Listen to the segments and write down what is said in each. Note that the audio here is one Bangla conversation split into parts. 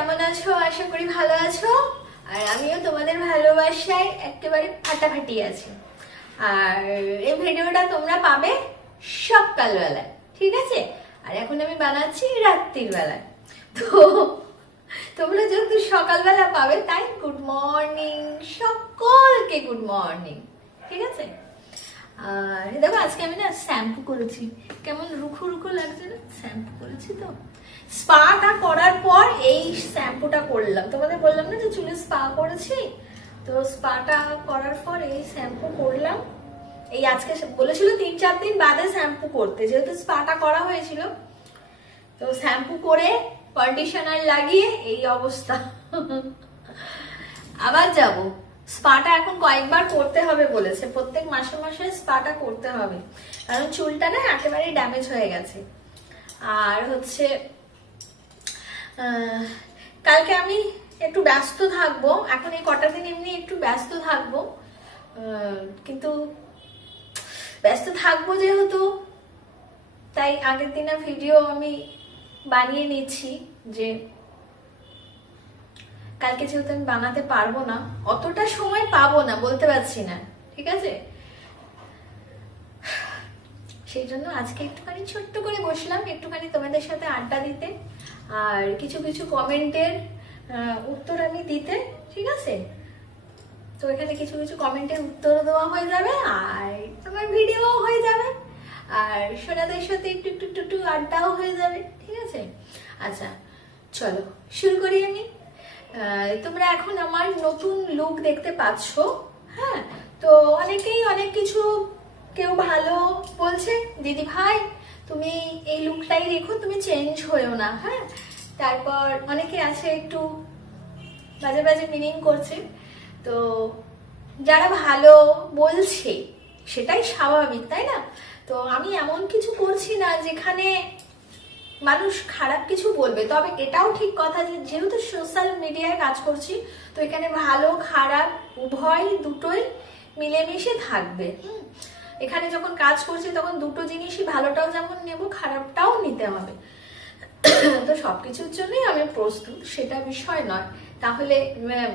কেমন আছো? আশা করি ভালো আছো। আর আমিও তোমাদের ভালোবাসায় একেবারে ফাটাফাটি আছি। আর এই ভিডিওটা তোমরা পাবে সকালবেলায়, ঠিক আছে? আর এখন আমি বানাচ্ছি রাত্রির বেলায়। তো তোমরা যেহেতু সকালবেলা পাবে, তাই গুড মর্নিং সকলকে গুড মর্নিং ঠিক আছে? আর দেখো, আজকে আমি না শ্যাম্পু করেছি। কেমন রুখো রুখো লাগছে না? শ্যাম্পু করেছি তো। স্পাটা করার পর এই শ্যাম্পুটা করলাম। তোমাদের বললাম না যে চুলে স্পা করেছি? তো স্পাটা করার পর এই শ্যাম্পু করলাম। এই আজকে বলেছিল তিন চার দিন বাদে শ্যাম্পু করতে, যেহেতু স্পাটা করা হয়েছিল। তো শ্যাম্পু করে কন্ডিশনার লাগিয়ে এই অবস্থা। আবার যাব। স্পাটা এখন কয়েকবার করতে হবে বলেছে। প্রত্যেক মাসে মাসে স্পাটা করতে হবে। কারণ চুলটা না একেবারে ড্যামেজ হয়ে গেছে। আর হচ্ছে কালকে আমি একটু ব্যস্ত থাকব। এখন এই কটা দিন এমনি একটু ব্যস্ত থাকব। কিন্তু ব্যস্ত থাকব যেহেতু, তাই আগের দিনের ভিডিও আমি বানিয়ে নিচ্ছি যে কালকে যেহেতু আমি বানাতে পারব না, অতটা সময় পাবো না, বলতে পারছি না, ঠিক আছে? সেই জন্য আজকে একটুখানি ছোট্ট করে বসলাম, একটুখানি তোমাদের সাথে আড্ডা দিতে। আর কিছু কিছু কমেন্টের উত্তর আমি দিতে, ঠিক আছে? তো এখানে কিছু কিছু কমেন্টের উত্তর দেওয়া হয়ে যাবে, আর তোমার ভিডিও হয়ে যাবে। আর সোনাদের সাথে একটু একটু একটু একটু আড্ডাও হয়ে যাবে, ঠিক আছে? আচ্ছা চলো, শুরু করি আমি। তোমরা এখন আমার নতুন লুক দেখতে পাচ্ছ হ্যাঁ? তো অনেকেই অনেক কিছু কেউ ভালো বলছে? দিদি ভাই, তুমি এই লুকটাই রেখো, তুমি চেঞ্জ হয়েও না। হ্যাঁ? তারপর অনেকে আছে একটু বাজে বাজে মিনিং করছে। তো যারা ভালো বলছে, সেটাই স্বাভাবিক, তাই না? তো আমি এমন কিছু করছি না যেখানে মানুষ খারাপ কিছু বলবে। তবে এটাও ঠিক কথা যে যেহেতু সোশ্যাল মিডিয়ায় কাজ করছি, তো এখানে ভালো, খারাপ, উভয় দুটোই মিলেমিশে থাকবে। হুম। এখানে যখন কাজ করছি, তখন দুটো জিনিসই ভালোটাও যেমন নেব, খারাপটাও নিতে হবে। তো সবকিছুর জন্যই আমি প্রস্তুত, সেটা বিষয় নয়। তাহলে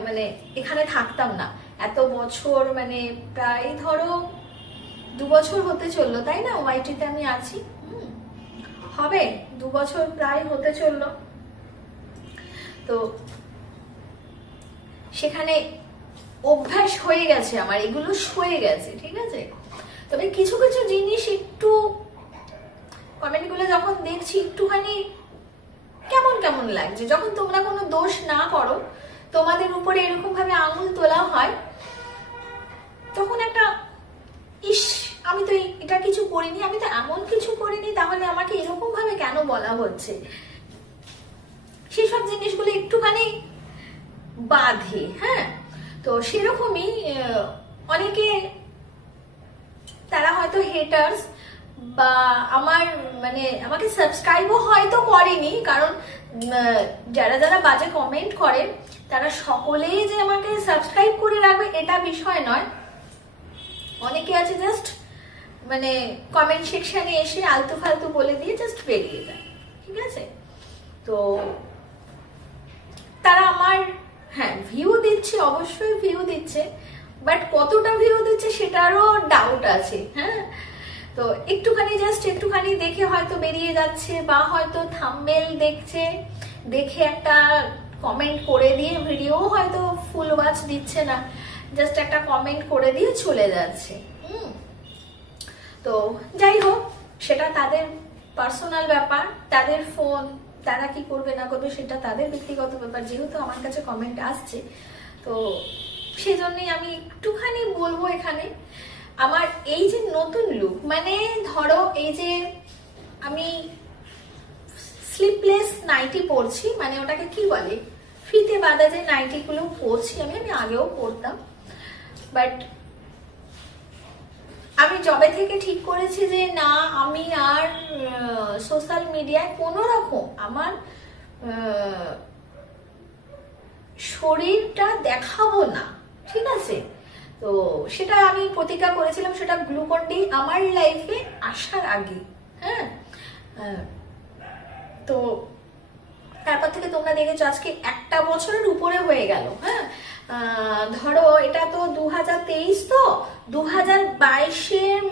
মানে এখানে থাকতাম না। এত বছর মানে প্রায় ধরো দু বছর হতে চলল, তাই না? ওয়াইটিতে আমি আছি। হবে, দু বছর প্রায় হতে চলল। তো সেখানে অভ্যাস হয়ে গেছে আমার, এগুলো সয়ে গেছে, ঠিক আছে? তবে কিছু কিছু জিনিস একটু কমেন্টগুলো যখন দেখছি একটুখানি কেমন কেমন লাগছে। যখন তোমরা কোনো দোষ না করো, তোমাদের উপরে এরকম ভাবে আঙুল তোলা হয়, তখন একটা, ইস, আমি তো এটা কিছু করিনি, আমি তো এমন কিছু করিনি, তাহলে আমাকে এরকম ভাবে কেন বলা হচ্ছে? সেসব জিনিসগুলো একটুখানি বাধে হ্যাঁ? তো সেরকমই অনেকে তারা হয়তো হেটার্স বা আমার মানে আমাকে সাবস্ক্রাইবও হয়তো করেনি, কারণ যারা যারা বাজে কমেন্ট করে, তারা সকলেই যে আমাকে সাবস্ক্রাইব করে রাখবে এটা বিষয় নয়। অনেকে আছে জাস্ট মানে কমেন্ট সেকশনে এসে আলতু ফালতু বলে দিয়ে জাস্ট বেরিয়ে যায়, ঠিক আছে? তো তারা আমার হ্যাঁ ভিউ দিচ্ছে, অবশ্যই ভিউ দিচ্ছে। বাট কতটা ভিউ দিচ্ছে সেটারও ডাউট আছে হ্যাঁ? তো একটুখানি জাস্ট একটুখানি দেখে হয়তো বেরিয়ে যাচ্ছে বা হয়তো থাম্বেল দেখছে, দেখে একটা কমেন্ট করে দিয়ে ভিডিও হয়তো ফুল ওয়াচ দিচ্ছে না জাস্ট একটা কমেন্ট করে দিয়ে চলে যাচ্ছে তো যাই হোক, সেটা তাদের পার্সোনাল ব্যাপার, তাদের ফোন তারা কি করবে না করবে সেটা তাদের ব্যক্তিগত ব্যাপার, যেহেতু আমার কাছে কমেন্ট আসছে, তো সেই জন্যই আমি একটুখানি বলব এখানে, আমার এই যে নতুন লুক মানে ধরো এই যে আমি স্লিপলেস নাইটি পরছি মানে ওটাকে কি বলে? ফিতে বাঁধা যে নাইটিগুলো পরছি আমি আমি আগেও পরতাম। বাট আমি জবে থেকে ঠিক করেছি যে না, আমি আর সোশ্যাল মিডিয়ায় কোনো রকম আমার শরীরটা দেখাবো না। ঠিক আছে? তো সেটা আমি প্রতিজ্ঞা করেছিলাম, সেটা গ্লুকন ডি আমার লাইফে আসার আগে হ্যাঁ? তো তারপর থেকে তোমরা দেখেছ আজকে একটা বছরের উপরে হয়ে গেল হ্যাঁ? ধরো এটা তো দু তো দু হাজার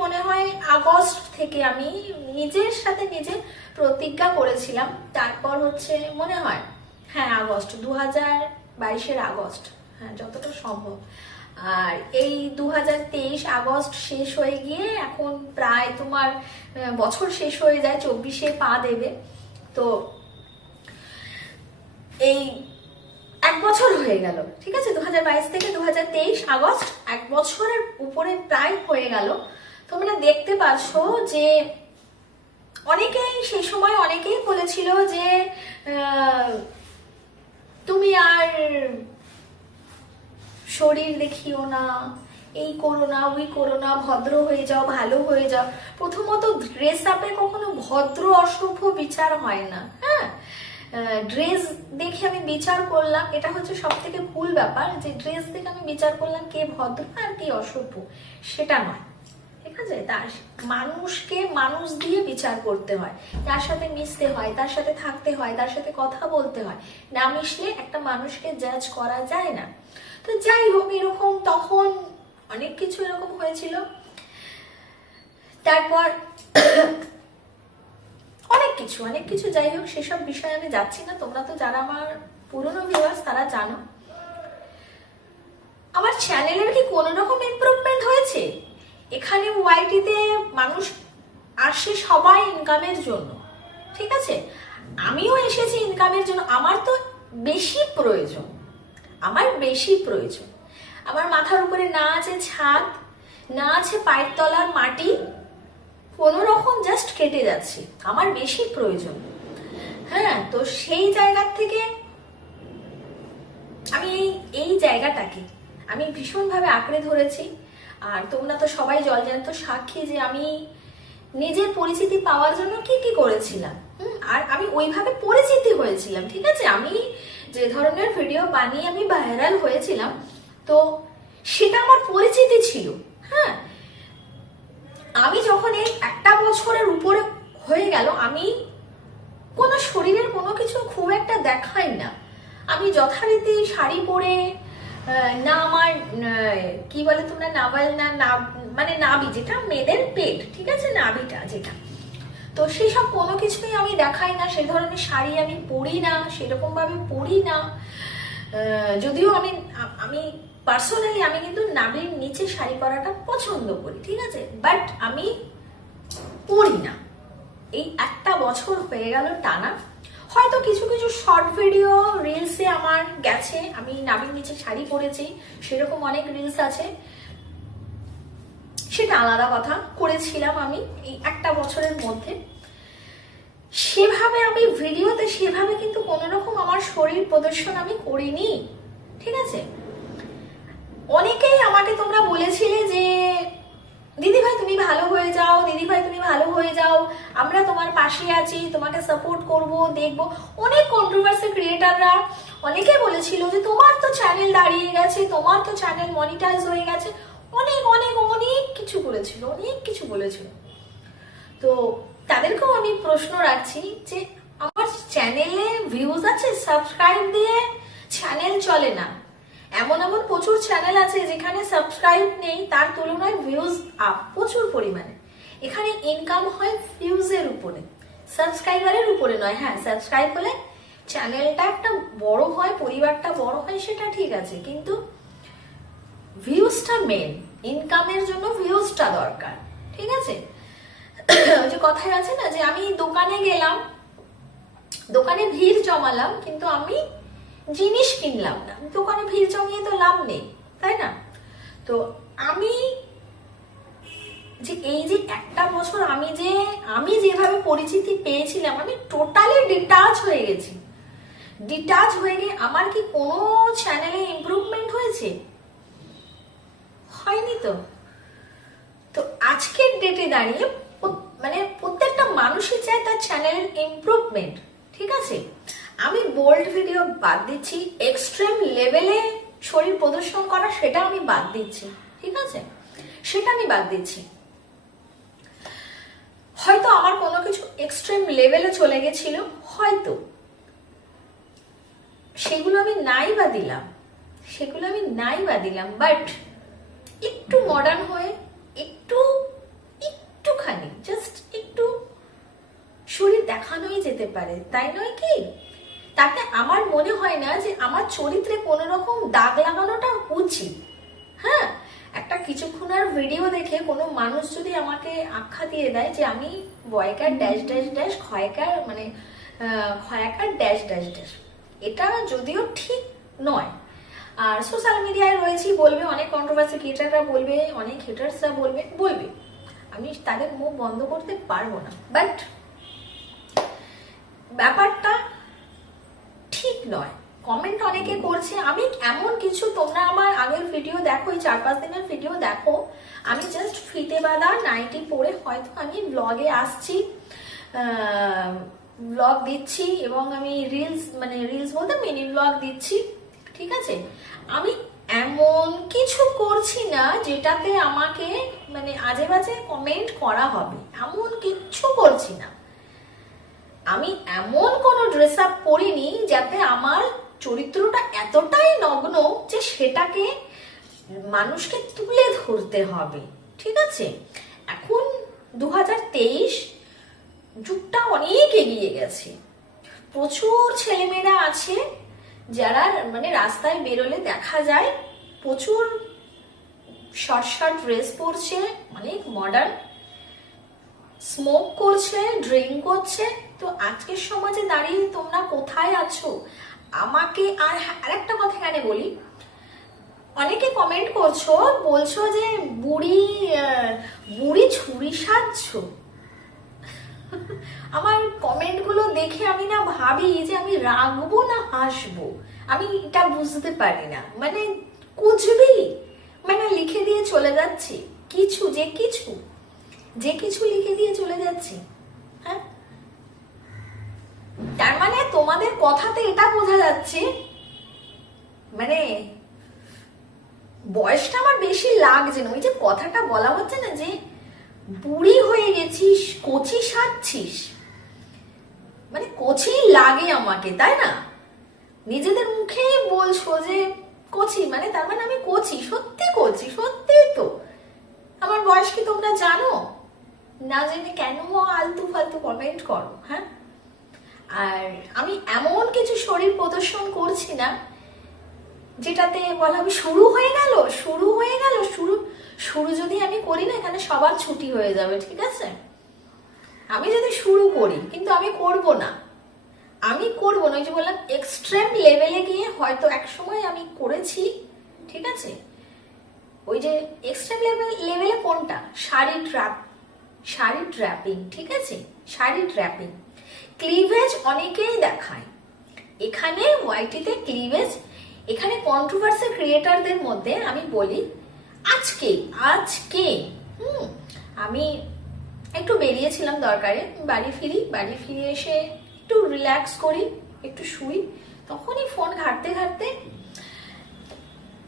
মনে হয় আগস্ট থেকে আমি নিজের সাথে নিজে প্রতিজ্ঞা করেছিলাম, তারপর হচ্ছে মনে হয় হ্যাঁ আগস্ট দু হাজার বাইশের আগস্ট। হ্যাঁ যতটা সম্ভব। আর এই দু হাজার তেইশ আগস্ট শেষ হয়ে গিয়ে এখন প্রায় তোমার বছর শেষ হয়ে যায়, চব্বিশে পা দেবে। তো এই এক বছর হয়ে গেল, ঠিক আছে? দু হাজার বাইশ থেকে দু হাজার তেইশ আগস্ট এক বছরের উপরে প্রায় হয়ে গেল। তোমরা দেখতে পাচ্ছ যে অনেকেই সেই সময় অনেকেই বলেছিল যে তুমি আর শরীর দেখিও না, এই করো না, ওই করো না, ভদ্র হয়ে যাও, ভালো হয়ে যাও। প্রথমত ড্রেস আপে কখনো ভদ্র অসভ্য বিচার হয় না হ্যাঁ? ড্রেস দেখে আমি বিচার করলাম, এটা হচ্ছে সব থেকে ভুল ব্যাপার যে ড্রেস দেখে আমি বিচার করলাম কে ভদ্র আর কে অসভ্য, সেটা নয়। ঠিক আছে? তার মানুষকে মানুষ দিয়ে বিচার করতে হয়, তার সাথে মিশতে হয়, তার সাথে থাকতে হয়, তার সাথে কথা বলতে হয়। না মিশলে একটা মানুষকে জাজ করা যায় না। তো যাই হোক, এরকম তখন অনেক কিছু এরকম হয়েছিল। তারপর অনেক কিছু অনেক কিছু যাই হোক, সেসব বিষয়ে আমি যাচ্ছি না। তোমরা তো যারা আমার পুরনো ভিউয়ার্স তারা জানো। আমার চ্যানেলের কি কোনো রকম ইমপ্রুভমেন্ট হয়েছে? এখানে ওয়াইটিতে মানুষ আসে সবাই ইনকামের জন্য, ঠিক আছে? আমিও এসেছি ইনকামের জন্য। আমার তো বেশি প্রয়োজন। আমার বেশি প্রয়োজন। আমার মাথার উপরে না আছে ছাদ, না আছে পায়ের তলার মাটি, কোনো রকম জাস্ট কেটে যাচ্ছে। আমার বেশি প্রয়োজন। হ্যাঁ তো সেই জায়গার থেকে আমি এই এই জায়গাটাকে আমি ভীষণভাবে আঁকড়ে ধরেছি। আর তোমরা তো সবাই জলজান্ত সাক্ষী যে আমি নিজের পরিচিতি পাওয়ার জন্য কি কি করেছিলাম। আর আমি ওইভাবে পরিচিতি হয়েছিলাম, ঠিক আছে? আমি যে ধরনের ভিডিও বানিয়ে আমি ভাইরাল হয়েছিলাম, তো সেটা আমার পরিচিতি ছিল হ্যাঁ। আমি যখন এই একটা বছরের উপরে হয়ে গেল, আমি কোনো শরীরের কোনো কিছু খুব একটা দেখাই না। আমি যথারীতি শাড়ি পরে না আমার কি বলে তোমরা নাবাল না মানে নাবি, যেটা মেয়েদের পেট, ঠিক আছে? নাবিটা, যেটা। তো সেই সব কোনো কিছুই আমি দেখাই না সে ধরনের শাড়ি আমি পরি না সেরকম ভাবে পরি না। যদিও আমি আমি পার্সোনালি আমি কিন্তু নাবির নিচে শাড়ি পরাটা পছন্দ করি, ঠিক আছে? বাট আমি পরি না। এই একটা বছর হয়ে গেল টানা। হয়তো কিছু কিছু শর্ট ভিডিও রিলসে আমার গেছে। আমি নাবির নিচে শাড়ি পরেছি, সেরকম অনেক রিলস আছে। সেটা আলাদা কথা। করেছিলাম আমি এই একটা বছরের মধ্যে। সেভাবে আমি ভিডিওতে সেভাবে কিন্তু কোনো রকম আমার শরীর প্রদর্শন আমি করিনি। ঠিক আছে? অনেকেই আমাকে তোমরা বলেছিলে যে, দিদি ভাই, তুমি ভালো হয়ে যাও, দিদি ভাই, তুমি ভালো হয়ে যাও। আমরা তোমার পাশে আছি, তোমাকে সাপোর্ট করব, দেখব। অনেক কন্ট্রোভার্সি ক্রিয়েটাররা অনেকে বলেছিল যে, তোমার তো চ্যানেল দাঁড়িয়ে গেছে, তোমার তো চ্যানেল মনিটাইজ হয়ে গেছে। অনেক অনেক অনেক কিছু বলেছিল, অনেক কিছু বলেছিল। তো তাদেরকেও আমি প্রশ্ন রাখছি যে, আমার চ্যানেলে ভিউজ আছে সাবস্ক্রাইব দিয়ে চ্যানেল চলে না। এমন এমন প্রচুর চ্যানেল আছে যেখানে সাবস্ক্রাইব নেই, তার তুলনায় ভিউজ আপ প্রচুর পরিমাণে। এখানে ইনকাম হয় ভিউজের উপরে সাবস্ক্রাইবারের উপরে নয়। হ্যাঁ সাবস্ক্রাইব হলে চ্যানেলটা একটা বড় হয়, পরিবারটা বড় হয়, সেটা ঠিক আছে। কিন্তু ভিউজটা মেন ইনকামের জন্য ভিউজটা দরকার, ঠিক আছে? ওই যে কথায় আছে না যে আমি দোকানে গেলাম, দোকানে ভিড় জমালাম, কিন্তু আমি জিনিস কিনলাম না। দোকানে ভিড় জমিয়ে তো লাভ নেই, তাই না? তো আমি যে এই যে একটা বছর আমি যে, আমি যেভাবে পরিচিতি পেয়েছিলাম, আমি টোটালি ডিটাচ হয়ে গেছি। ডিটাচ হয়ে গিয়ে আমার কি কোনো চ্যানেলে ইমপ্রুভমেন্ট হয়েছে? হয়নি তো। তো আজকের ডেটে দাঁড়িয়ে মানে প্রত্যেকটা মানুষই চায় তার চ্যানেলের ইমপ্রুভমেন্ট ঠিক আছে? আমি বোল্ড ভিডিও বাদ দিচ্ছি এক্সট্রিম লেভেলে শরীর প্রদর্শন করা সেটা আমি বাদ দিচ্ছি, ঠিক আছে? সেটা আমি বাদ দিচ্ছি। হয়তো আমার কোনো কিছু এক্সট্রিম লেভেলে চলে গেছিল, হয়তো। সেগুলো আমি নাই বা দিলাম। সেগুলো আমি নাই বা দিলাম বাট একটু মডার্ন হয়ে একটু একটুখানি জাস্ট একটু শরীর দেখানোই যেতে পারে তাই নয় কি? তাতে আমার মনে হয় না যে আমার চরিত্রে কোনো রকম দাগ লাগানোটা উচিত। হ্যাঁ একটা কিছুক্ষণের ভিডিও দেখে কোনো মানুষ যদি আমাকে আখ্যা দিয়ে দেয় যে আমি বয়কার ড্যাশ ড্যাশ ড্যাশ ক্ষয়কার মানে ক্ষয়াকার ড্যাশ ড্যাশ ড্যাশ এটা যদিও ঠিক নয় আর সোশ্যাল মিডিয়ায় রয়েছি, বলবে, অনেক কন্ট্রোভার্সি ক্রিয়েটাররা বলবে, অনেক হেটার্সরা বলবে বলবে। আমি তাদের মুখ বন্ধ করতে পারব না। বাট ব্যাপারটা ঠিক নয়। কমেন্ট অনেকে করছে, আমি এমন কিছু তোমরা আমার আগের ভিডিও দেখো, এই চার পাঁচ দিনের ভিডিও দেখো। আমি জাস্ট ফিতে বাঁধা নাইটি পরে হয়তো আমি ব্লগে আসছি ব্লগ দিচ্ছি এবং আমি রিলস মানে রিলস বলতে মিনি ব্লগ দিচ্ছি। ঠিক আছে? আমি এমন কিছু করছি না যেটাতে আমাকে মানে আজে বাজে কমেন্ট করা হবে। এমন কিচ্ছু করছি না। আমি এমন কোনো ড্রেস আপ করিনি যাতে আমার চরিত্রটা এতটাই নগ্ন যে সেটাকে মানুষকে তুলে ধরতে হবে। ঠিক আছে? এখন দু হাজার তেইশ যুগটা অনেক এগিয়ে গেছে। প্রচুর ছেলেমেয়েরা আছে যারা মানে রাস্তায় বেরোলে দেখা যায় প্রচুর শর্ট শর্ট ড্রেস পরছে অনেক মডার্ন স্মোক করছে ড্রিঙ্ক করছে। তো আজকের সমাজে দাঁড়িয়ে তোমরা কোথায় আছো? আমাকে আর হ্যাঁ, আরেকটা কথা এখানে বলি। অনেকে কমেন্ট করছ বলছো যে বুড়ি বুড়ি ছুরি সাজছ? আমার কমেন্টগুলো দেখে আমি না ভাবি যে আমি রাগবো না হাসবো? আমি এটা বুঝতে পারি না। মানে কুচবি মানে লিখে দিয়ে চলে যাচ্ছি। কিছু, যে কিছু। যে কিছু লিখে দিয়ে চলে যাচ্ছি। হ্যাঁ? তার মানে তোমাদের কথাতে এটা বোঝা যাচ্ছে? মানে বয়সটা আমার বেশি লাগছে না। ওই যে কথাটা বলা হচ্ছে না যে বুড়ি হয়ে গেছিস, কচি সাজছিস। মানে কচি লাগে আমাকে, তাই না? নিজেদের মুখেই বলছো যে কচি মানে তার মানে আমি কচি, সত্যি কচি, সত্যি তো। আমার বয়স কি তোমরা জানো? না জেনে কেন আলতু ফালতু কমেন্ট করো হ্যাঁ? আর আমি এমন কিছু শরীর প্রদর্শন করছি না, যেটাতে বলা আমি শুরু হয়ে গেল, শুরু হয়ে গেল, শুরু শুরু যদি আমি করি না, এখানে সবার ছুটি হয়ে যাবে, ঠিক আছে? আমি যদি শুরু করি, কিন্তু আমি করব না। আমি করব না, ওই যে বললাম এক্সট্রিম লেভেলে গিয়ে হয়তো এক সময় আমি করেছি, ঠিক আছে? ওই যে এক্সট্রিম লেভেল লেভেলে কোনটা? শাড়ি ট্র্যাপ শাড়ি ট্র্যাপিং ঠিক আছে? শাড়ি ট্র্যাপিং ক্লিভেজ অনেকেই দেখায়। এখানে ওয়াইটিতে ক্লিভেজ এখানে কন্ট্রোভার্সি ক্রিয়েটারদের মধ্যে আমি বলি আজকে আজকে, হুম, আমি একটু বেরিয়েছিলাম দরকারে, বাড়ি ফিরি, বাড়ি ফিরে এসে একটু রিল্যাক্স করি, একটু শুই, তখনই ফোন ঘাটতে ঘাটতে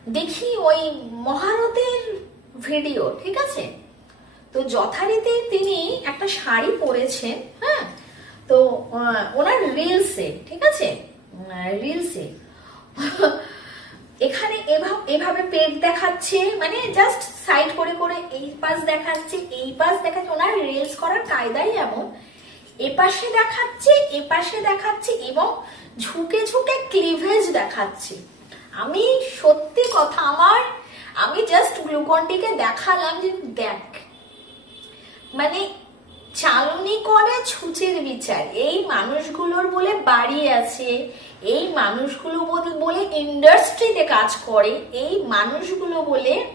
দেখি ওই মহারথের ভিডিও ঠিক আছে? তো যথারীতি তিনি একটা শাড়ি পরেছেন হ্যাঁ? তো ওনার রিলসে ঠিক আছে? রিলসে এখানে এভাবে পেট দেখাচ্ছে মানে জাস্ট সাইড করে করে এই পাশ দেখাচ্ছে, এই পাশ দেখাচ্ছে, ওনার রিলস করার কায়দাই এমন। এপাশে দেখাচ্ছে এপাশে দেখাচ্ছে এবং ঝুঁকে ঝুঁকে ক্লিভেজ দেখাচ্ছে। আমি সত্যি কথা আমার, আমি জাস্ট গ্লুকনটিকে দেখালাম যে দেখ। মানে চালনি করে ছুচের বিচার। এই মানুষগুলোর বলে বাড়ি আছে, এই মানুষগুলো বল- ইন্ডাস্ট্রিতে কাজ করে, এই মানুষগুলো বলে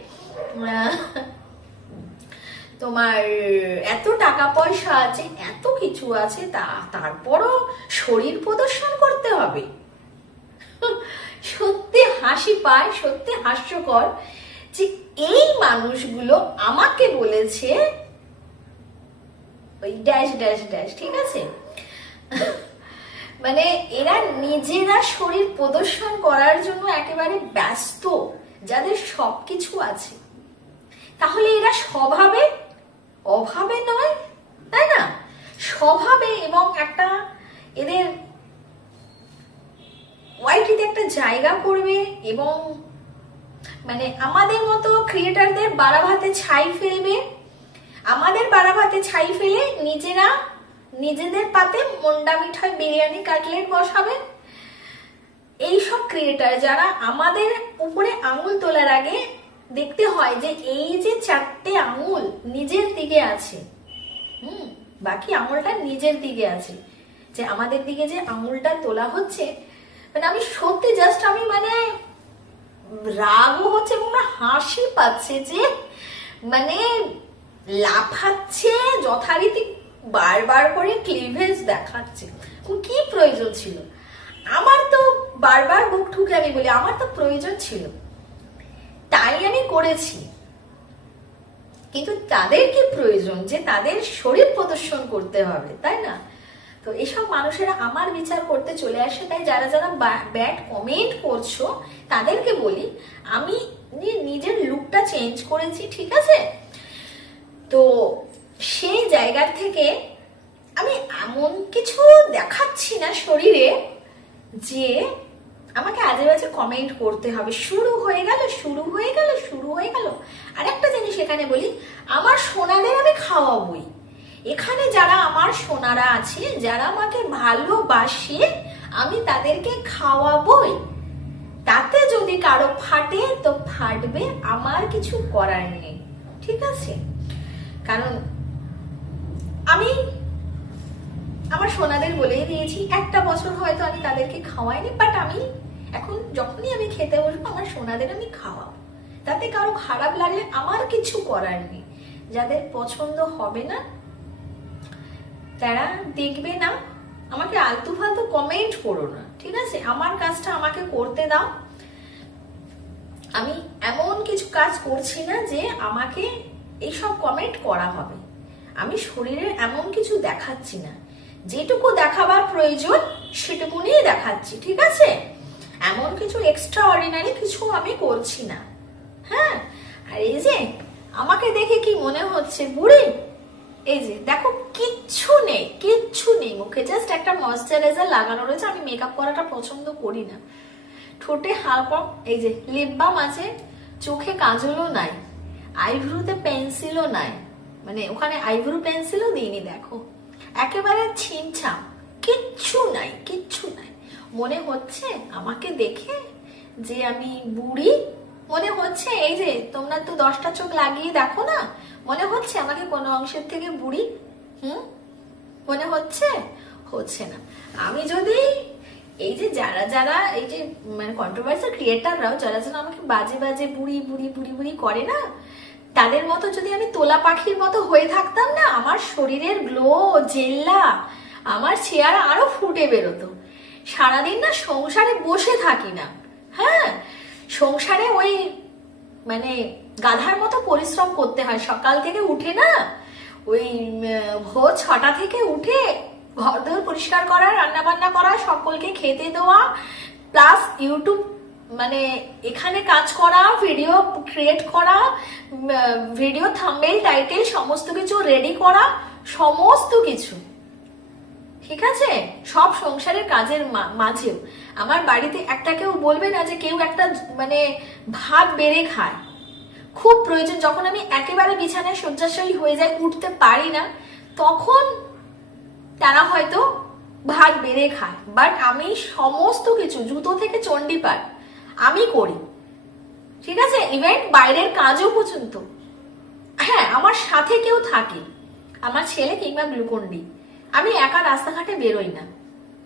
তোমার এত টাকা পয়সা আছে, এত কিছু আছে, তা, তারপরও শরীর প্রদর্শন করতে হবে। সত্যি হাসি পায়, সত্যি হাস্যকর যে এই মানুষগুলো আমাকে বলেছে ওই ড্যাশ ড্যাশ ড্যাশ ঠিক আছে? মানে এরা নিজেরা শরীর প্রদর্শন করার জন্য একেবারে ব্যস্ত, যাদের সবকিছু আছে। তাহলে এরা স্বভাবে অভাবে নয়, তাই না? স্বভাবে এবং একটা এদের ওয়াইটিতে একটা জায়গা করবে এবং মানে আমাদের মতো ক্রিয়েটারদের বাড়াভাতে ছাই ফেলবে। আমাদের বাড়াভাতে ছাই ফেলে নিজেরা নিজেদের পাতে মন্ডা মিঠাই, বিরিয়ানি, কাটলেট বসাবে। এইসব ক্রিয়েটার যারা আমাদের উপরে আঙুল তোলার আগে দেখতে হয় যে এই যে চারটে আঙুল নিজের দিকে আছে, হুম, বাকি আঙুলটা নিজের দিকে আছে, যে আমাদের দিকে যে আঙুলটা তোলা হচ্ছে মানে আমি সত্যি জাস্ট আমি মানে রাগও হচ্ছে এবং হাসি পাচ্ছে যে মানে লাফাচ্ছে, যথারীতি বারবার করে ক্লিভেজ দেখাচ্ছে। কি প্রয়োজন ছিল? আমার তো বারবার বুক ঠুকে আমি বলি, আমার তো প্রয়োজন ছিল। তাই আমি করেছি। কিন্তু তাদের কি প্রয়োজন? যে তাদের শরীর প্রদর্শন করতে হবে, তাই না? তো এসব মানুষেরা আমার বিচার করতে চলে আসে, তাই যারা যারা ব্যাড কমেন্ট করছ, তাদেরকে বলি, আমি নিজের লুকটা চেঞ্জ করেছি, ঠিক আছে? তো সেই জায়গার থেকে আমি এমন কিছু দেখাচ্ছি না শরীরে যে আমাকে আজে বাজে কমেন্ট করতে হবে। শুরু হয়ে গেল, শুরু হয়ে গেল, শুরু হয়ে গেল। আর একটা জিনিস এখানে বলি, আমার সোনাদের আমি খাওয়াবই এখানে যারা আমার সোনারা আছে, যারা আমাকে ভালোবাসে, আমি তাদেরকে খাওয়াবই তাতে যদি কারও ফাটে, তো ফাটবে, আমার কিছু করার নেই। ঠিক আছে? কারণ আমি আমার সোনাদের বলেই দিয়েছি, একটা বছর হয়তো আমি তাদেরকে খাওয়াইনি বাট আমি এখন যখনই আমি খেতে বসবো, আমার সোনাদের আমি খাওয়াবো। তাতে কারও খারাপ লাগলে আমার কিছু করার নেই। যাদের পছন্দ হবে না, তারা দেখবে না। আমাকে আলতু ফালতু কমেন্ট করো না, ঠিক আছে? আমার কাজটা আমাকে করতে দাও। আমি এমন কিছু কাজ করছি না যে আমাকে এইসব কমেন্ট করা হবে। আমি শরীরের এমন কিছু দেখাচ্ছি না। যেটুকু দেখাবার প্রয়োজন সেটুকুনি দেখাচ্ছি, ঠিক আছে? এমন কিছু এক্সট্রা অর্ডিনারি কিছু আমি করছি না। হ্যাঁ? আর এই যে, আমাকে দেখে কি মনে হচ্ছে, বুড়ি? এই যে, দেখো, কিচ্ছু নেই কিচ্ছু নেই। মুখে জাস্ট একটা ময়শ্চারাইজার লাগানো রয়েছে। আমি মেকআপ করাটা পছন্দ করি না। ঠোঁটে হালকা, এই যে লিপ বাম আছে, চোখে কাজলও নাই। আইভ্রুতে পেন্সিলও নাই। মানে ওখানে আইভ্রু পেন্সিলও দিইনি, দেখো। একেবারে ছিমছাম। কিচ্ছু নাই কিচ্ছু নাই। মনে হচ্ছে আমাকে দেখে যে আমি বুড়ি। মনে হচ্ছে এই যে তোমরা তো দশটা চোখ লাগিয়ে দেখো না? মনে হচ্ছে আমাকে কোনো অংশের থেকে বুড়ি? হুম? মনে হচ্ছে? হচ্ছে না। আমি যদি এই যে যারা যারা এই যে মানে কন্ট্রোভার্সাল ক্রিয়েটাররাও যারা যেন আমাকে বাজে বাজে, বুড়ি বুড়ি বুড়ি বুড়ি করে না, তাদের মতো যদি আমি তোলা পাখির মতো হয়ে থাকতাম না, আমার শরীরের গ্লো জেল্লা, আমার চেয়ার আরও ফুটে বেরোতো। সারাদিন না সংসারে বসে থাকি না। হ্যাঁ? সংসারে ওই মানে গাধার মতো পরিশ্রম করতে হয়। সকাল থেকে উঠে না, ওই ভোর ছটা থেকে উঠে ঘর দোর পরিষ্কার করা রান্না বান্না করা, সকলকে খেতে দেওয়া প্লাস ইউটিউব মানে এখানে কাজ করা ভিডিও ক্রিয়েট করা ভিডিও থাম্বেল টাইটেল সমস্ত কিছু রেডি করা, সমস্ত কিছু। ঠিক আছে? সব সংসারের কাজের মাঝেও। আমার বাড়িতে একটা কেউ বলবে না যে কেউ একটা মানে ভাত বেড়ে খায়। খুব প্রয়োজন। যখন আমি একেবারে বিছানায় শয্যাশয়ী হয়ে যাই, উঠতে পারি না, তখন তারা হয়তো ভাত বেড়ে খায়। বাট আমি সমস্ত কিছু, জুতো থেকে চণ্ডীপাঠ আমি করি। ঠিক আছে? ইভেন বাইরের কাজও পর্যন্ত। হ্যাঁ আমার সাথে কেউ থাকে। আমার ছেলে কিংবা গ্লুকন্ডি আমি একা রাস্তাঘাটে বেরোই না।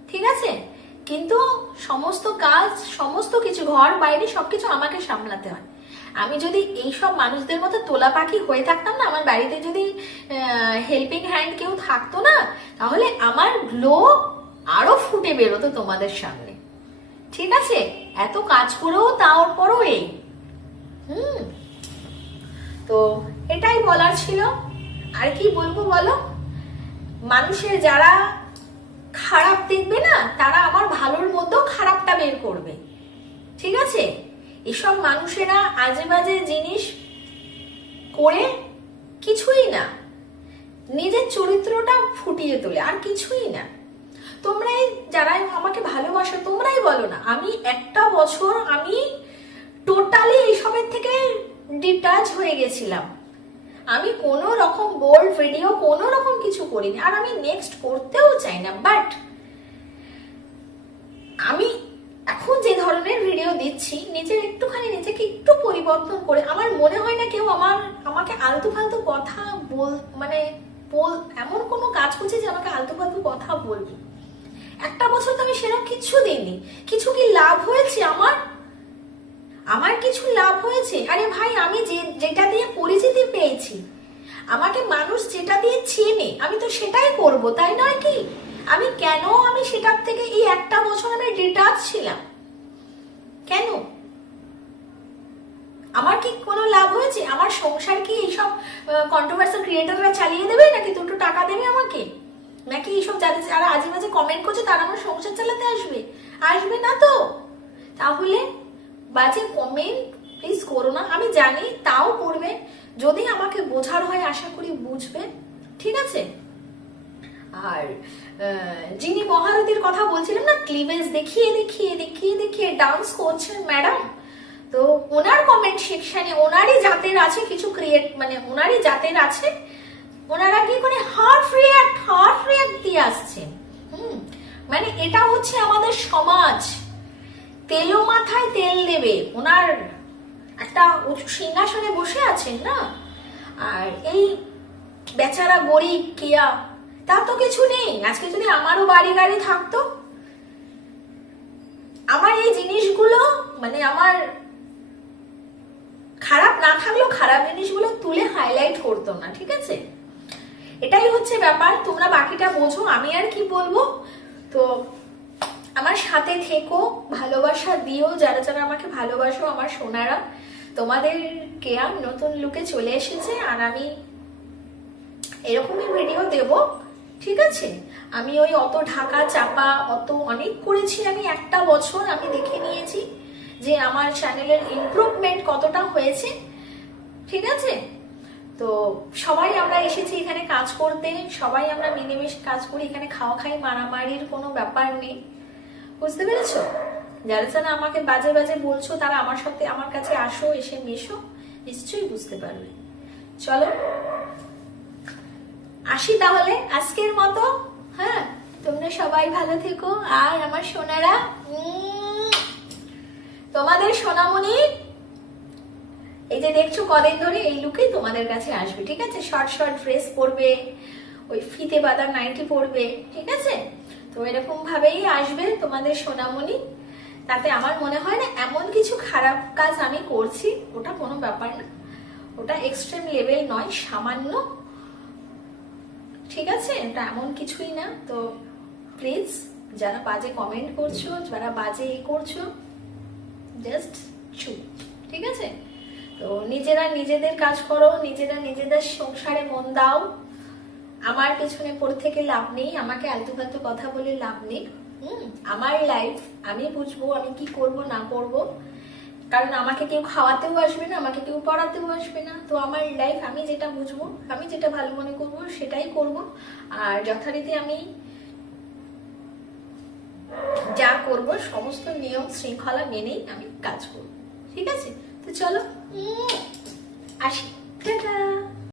ঠিক আছে? কিন্তু সমস্ত কাজ, সমস্ত কিছু, ঘর বাইরে সবকিছু আমাকে সামলাতে হয়। আমি যদি এইসব মানুষদের মতো তোলা পাখি হয়ে থাকতাম না, আমার বাড়িতে যদি হেল্পিং হ্যান্ড কেউ থাকতো না, তাহলে আমার গ্লো আরও ফুটে বেরোতো তোমাদের সামনে। ঠিক আছে? এত কাজ করেও তার পরও এই। হুম। তো এটাই বলার ছিল। আর কি বলব বলো? মানুষের যারা খারাপ দেখবে না, তারা আমার ভালোর মধ্যেও খারাপটা বের করবে। ঠিক আছে? এসব মানুষেরা আজে বাজে জিনিস করে কিছুই না। নিজের চরিত্রটা ফুটিয়ে তোলে, আর কিছুই না। তোমরাই যারা আমাকে ভালোবাসো, তোমরাই বলো না, আমি একটা বছর আমি টোটালি এইসবের থেকে ডিটাচ হয়ে গেছিলাম। আমি কোনো রকম বোল্ড ভিডিও কোনো রকম কিছু করিনি, আর আমি নেক্সট করতেও চাই না বাট আমি এখন যে ধরনের ভিডিও দিচ্ছি নিজের একটুখানি নিজেকে একটু পরিবর্তন করে, আমার মনে হয় না কেউ আমার, আমাকে আলতু ফালতু কথা বল মানে বল, এমন কোনো কাজ করছে যে আমাকে আলতু ফালতু কথা বলবে। একটা বছর তো আমি সেরকম কিছু দিইনি। কিছু কি লাভ হয়েছে আমার? আমার কিছু লাভ হয়েছে? আরে ভাই, আমি যে, যেটা দিয়ে পরিচিতি পেয়েছি, আমাকে মানুষ যেটা দিয়ে চেনে, আমি তো সেটাই করব, তাই নয় কি? আমি কেন আমি সেটার থেকে এই একটা বছর আমি ডিটাচ ছিলাম? কেন? আমার কি কোনো লাভ হয়েছে? আমার সংসার কি এইসব কন্ট্রোভার্সাল ক্রিয়েটাররা চালিয়ে দেবে? নাকি দুটো টাকা দেবে আমাকে? নাকি এইসব যারা যারা আজে মাঝে কমেন্ট করছে, তারা আমার সংসার চালাতে আসবে? আসবে না তো। তাহলে বাজে কমেন্ট প্লিজ করো না। আমি জানি তাও করবে। যদি আমাকে বোঝার হয়, আশা করি বুঝবে। ঠিক আছে? আর যিনি মহারথীর কথা বলছিলেন না ক্লিভেজ দেখিয়ে দেখিয়ে দেখিয়ে দেখিয়ে ডান্স করছেন ম্যাডাম তো ওনার কমেন্ট সেকশনে ওনারই জাতের আছে কিছু ক্রিয়েট মানে ওনারই জাতের আছে। ওনারা কি করে হার্ট রিয়াক্ট হার্ট রিয়াক্ট দিয়ে আসছেন হুম মানে এটা হচ্ছে আমাদের সমাজ। তেলো মাথায় তেল দেবে। ওনার একটা সিংহাসনে বসে আছেন না? আর এই বেচারা গরিব, কিয়া, তা তো কিছু নেই। আজকে যদি আমারও বাড়ি গাড়ি থাকতো, আমার এই জিনিসগুলো মানে আমার খারাপ না থাকলেও খারাপ জিনিসগুলো তুলে হাইলাইট করতো না, ঠিক আছে? এটাই হচ্ছে ব্যাপার, তোমরা বাকিটা বোঝো, আমি আর কি বলব? তো আমার সাথে থেকো, ভালোবাসা দিও, যারা যারা আমাকে ভালোবাসো, আমার সোনারা। তোমাদের কেয়া নতুন লুকে চলে এসেছে, আর আমি এরকমই ভিডিও দেব, ঠিক আছে? আমি ওই অত ঢাকা চাপা অত অনেক করেছি আমি একটা বছর, আমি দেখে নিয়েছি। যে আমার চ্যানেলের ইমপ্রুভমেন্ট কতটা হয়েছে ঠিক আছে? তো সবাই আমরা এসেছি এখানে কাজ করতে সবাই আমরা মিলেমিশে কাজ করি এখানে খাওয়া খাই মারামারির কোনো ব্যাপার নেই। বুঝতে পেরেছ? যারা যারা আমাকে বাজে বাজে বলছো তারা আমার সাথে আমার কাছে আসো এসে মেশো নিশ্চয়ই বুঝতে পারবে। চলো আসি তাহলে আজকের মতো। হ্যাঁ তোমরা সবাই ভালো থেকো। আর আমার সোনারা উম, তোমাদের সোনামণি? এই যে দেখছ কদিন ধরে এই লুকেই তোমাদের কাছে আসবে, ঠিক আছে? শর্ট শর্ট ড্রেস পরবে, ওই ফিতে বাদাম নাইটি পরবে, ঠিক আছে? তো এরকম ভাবেই আসবে তোমাদের সোনামণি। তাতে আমার মনে হয় না এমন কিছু খারাপ কাজ আমি করছি, ওটা কোনো ব্যাপার না। ওটা এক্সট্রিম লেভেল নয়, সামান্য। ঠিক আছে? এটা এমন কিছুই না। তো প্লিজ যারা বাজে কমেন্ট করছ, যারা বাজে এ করছ জাস্ট চুপ ঠিক আছে? তো নিজেরা নিজেদের কাজ করো, নিজেরা নিজেদের সংসারে মন দাও। আমার পেছনে পড়ে থেকে লাভ নেই, আমাকে আলতু ফালতু কথা বলে লাভ নেই। হুম, আমার লাইফ আমি বুঝব, আমি কি করব, না করব। কারণ আমাকে কেউ খাওয়াতেও আসবে না, আমাকে কেউ পড়াতেও আসবে না। তো আমার লাইফ আমি যেটা বুঝব, আমি যেটা ভালো মনে করব, সেটাই করব। আর যথারীতি আমি যা করব সমস্ত নিয়ম শৃঙ্খলা মেনেই আমি কাজ করব। ঠিক আছে? তো চলো। আসি। টাটা।